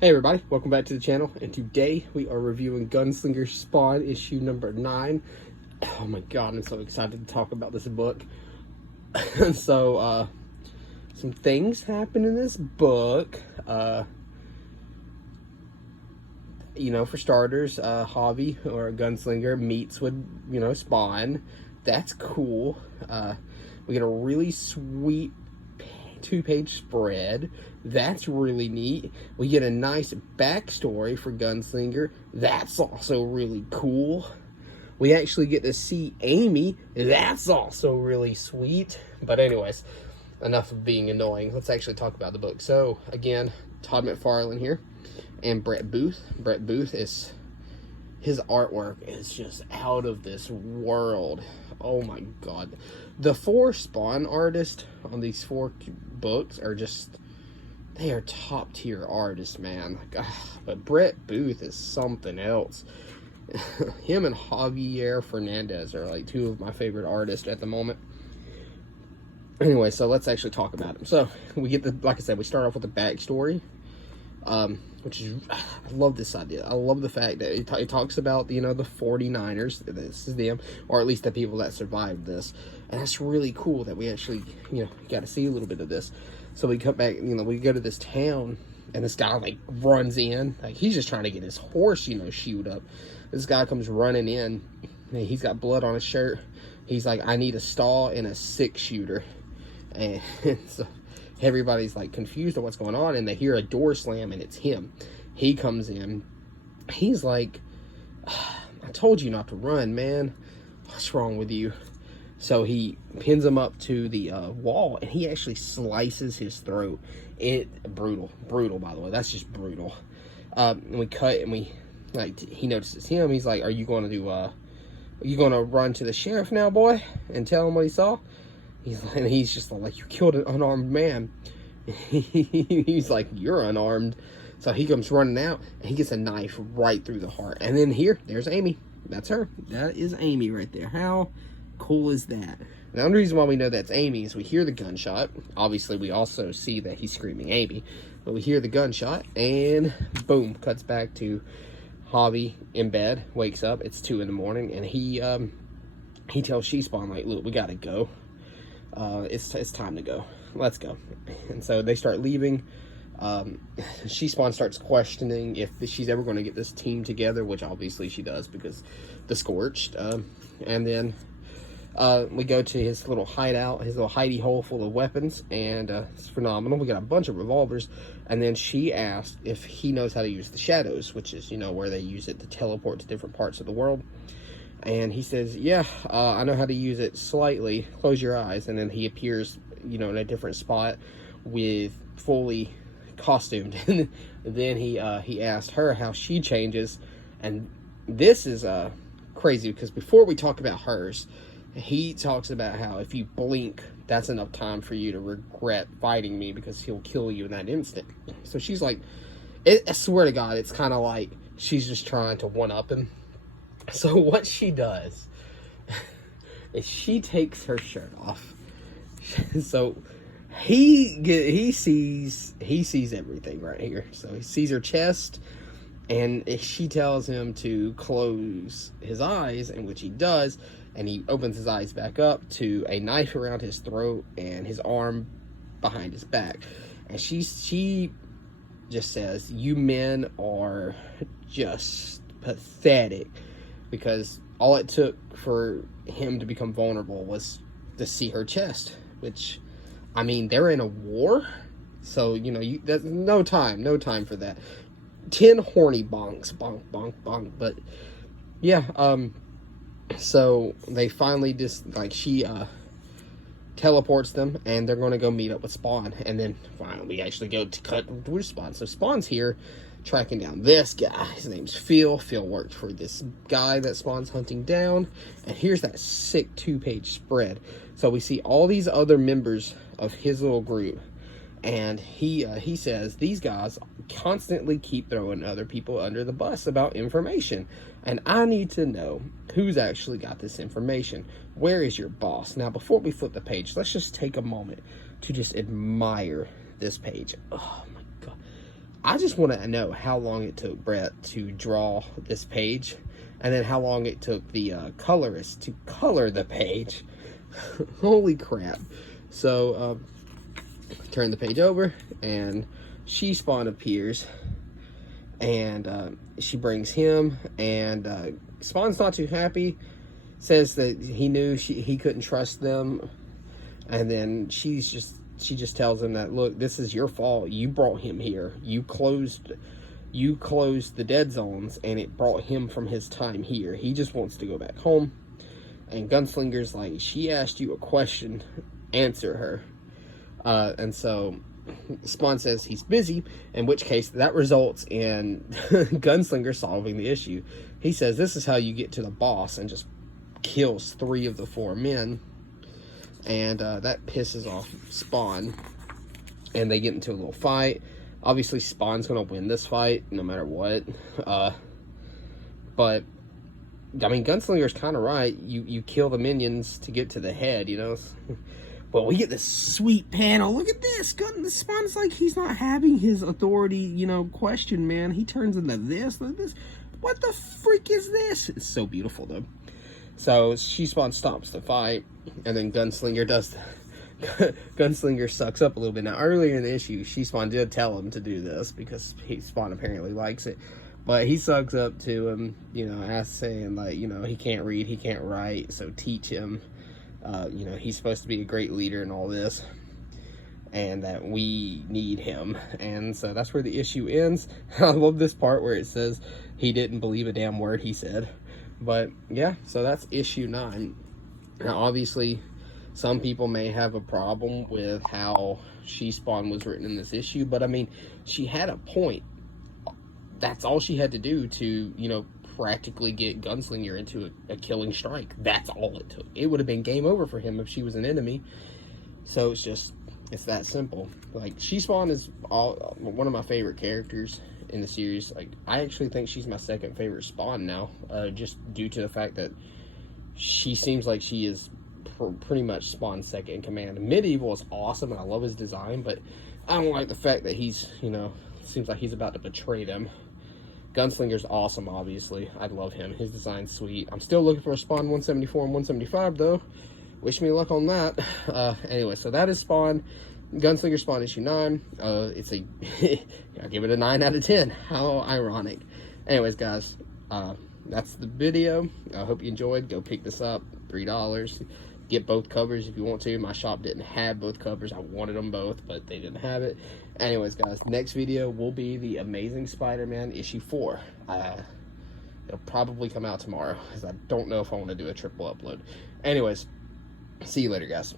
Hey everybody, welcome back to the channel, and today we are reviewing Gunslinger Spawn issue number 9. Oh my god, I'm so excited to talk about this book. So, some things happen in this book. For starters, Hobby, or Gunslinger, meets with, Spawn. That's cool. We get a really sweet 2-page spread. That's really neat. We get a nice backstory for Gunslinger. That's also really cool. We actually get to see Amy. That's also really sweet. But anyways, enough of being annoying. Let's actually talk about the book. So, again, Todd McFarlane here. And Brett Booth. Brett Booth is... his artwork is just out of this world. Oh my god. The 4 Spawn artists on these 4 books are just... they are top tier artists, man. But Brett Booth is something else. Him and Javier Fernandez are like 2 of my favorite artists at the moment. Anyway, so let's actually talk about him. So we get the, like I said, we start off with the backstory. Which is, I love this idea. I love the fact that it talks about, the 49ers. This is them, or at least the people that survived this. And that's really cool that we actually, got to see a little bit of this. So we come back, we go to this town, and this guy, like, runs in. Like, he's just trying to get his horse, shoed up. This guy comes running in, and he's got blood on his shirt. He's like, I need a stall and a 6-shooter. And so everybody's like confused on what's going on, and they hear a door slam, and it's him. He comes in. He's like, I told you not to run, man. What's wrong with you? So he pins him up to the wall, and he actually slices his throat. Brutal, by the way. That's just brutal. And we cut, and he notices him. He's like, are you going to do, are you going to run to the sheriff now, boy, and tell him what he saw? He's just like, you killed an unarmed man. He's like, you're unarmed. So he comes running out, and he gets a knife right through the heart. And then there's Amy. That's her. That is Amy right there. How cool is that? The only reason why we know that's Amy is we hear the gunshot. Obviously, we also see that he's screaming Amy. But we hear the gunshot, and boom, cuts back to Javi in bed, wakes up. It's 2 in the morning, and he tells She-Spawn, like, look, we gotta go. It's time to go. Let's go. And so they start leaving. She-Spawn starts questioning if she's ever going to get this team together, which obviously she does because the Scorched. And then we go to his little hideout, his little hidey hole full of weapons, and it's phenomenal. We got a bunch of revolvers, and then she asked if he knows how to use the shadows, which is, where they use it to teleport to different parts of the world. And he says, yeah, I know how to use it slightly. Close your eyes. And then he appears, in a different spot with fully costumed. And then he asked her how she changes. And this is crazy because before we talk about hers, he talks about how if you blink, that's enough time for you to regret fighting me because he'll kill you in that instant. So she's like, I swear to God, it's kind of like she's just trying to one-up him. So what she does is she takes her shirt off. So he sees everything right here. So he sees her chest, and she tells him to close his eyes, and which he does, and he opens his eyes back up to a knife around his throat and his arm behind his back. And she just says, you men are just pathetic. Because all it took for him to become vulnerable was to see her chest. Which, I mean, they're in a war. So, there's no time for that. 10 horny bonks. Bonk, bonk, bonk. But, yeah, so they finally she teleports them, and they're going to go meet up with Spawn. And then, finally, we actually go to cut with Spawn. So Spawn's here, tracking down this guy. His name's Phil. Phil worked for this guy that Spawn's hunting down. And here's that sick 2-page spread. So we see all these other members of his little group. And he says, these guys constantly keep throwing other people under the bus about information. And I need to know who's actually got this information. Where is your boss? Now, before we flip the page, let's just take a moment to just admire this page. Oh, my God. I just want to know how long it took Brett to draw this page, and then how long it took the colorist to color the page. Holy crap. So, turn the page over, and She-Spawn appears, and she brings him, and Spawn's not too happy, says that he knew he couldn't trust them, and then she just tells him that, look, this is your fault. You brought him here. You closed the dead zones, and it brought him from his time here. He just wants to go back home. And Gunslinger's like, she asked you a question, answer her. And so Spawn says he's busy, in which case that results in Gunslinger solving the issue. He says this is how you get to the boss, and just kills 3 of the 4 men. And that pisses off Spawn, and they get into a little fight. Obviously Spawn's gonna win this fight no matter what, but I mean, Gunslinger's kind of right. You kill the minions to get to the head, you know. But we get this sweet panel. Look at this. Spawn's like, he's not having his authority, you know, question, man. He turns into this. Look at this. What the freak is this? It's so beautiful, though. So She-Spawn stops the fight, and then Gunslinger does. Gunslinger sucks up a little bit. Now, earlier in the issue, She-Spawn did tell him to do this because Spawn apparently likes it. But he sucks up to him, you know, saying, like, you know, he can't read, he can't write, so teach him. You know, he's supposed to be a great leader and all this, and that we need him. And so that's where the issue ends. I love this part where it says he didn't believe a damn word he said. But, yeah, so that's issue 9. Now, obviously, some people may have a problem with how She-Spawn was written in this issue, but, I mean, she had a point. That's all she had to do to, you know, practically get Gunslinger into a killing strike. That's all it took. It would have been game over for him if she was an enemy. So it's that simple. Like, She-Spawn is one of my favorite characters in the series. Like, I actually think she's my second favorite Spawn now, just due to the fact that she seems like she is pretty much Spawn's second in command. Medieval is awesome, and I love his design, but I don't like the fact that he's, you know, seems like he's about to betray them. Gunslinger's awesome, obviously. I love him. His design's sweet. I'm still looking for a Spawn 174 and 175, though. Wish me luck on that. Anyway, so that is Spawn. Gunslinger Spawn issue 9. It's a... I'll give it a 9 out of 10. How ironic. Anyways, guys, that's the video. I hope you enjoyed. Go pick this up. $3. Get both covers if you want to. My shop didn't have both covers. I wanted them both, but they didn't have it. Anyways, guys, next video will be the Amazing Spider-Man issue 4. It'll probably come out tomorrow, because I don't know if I want to do a triple upload. Anyways, see you later, guys.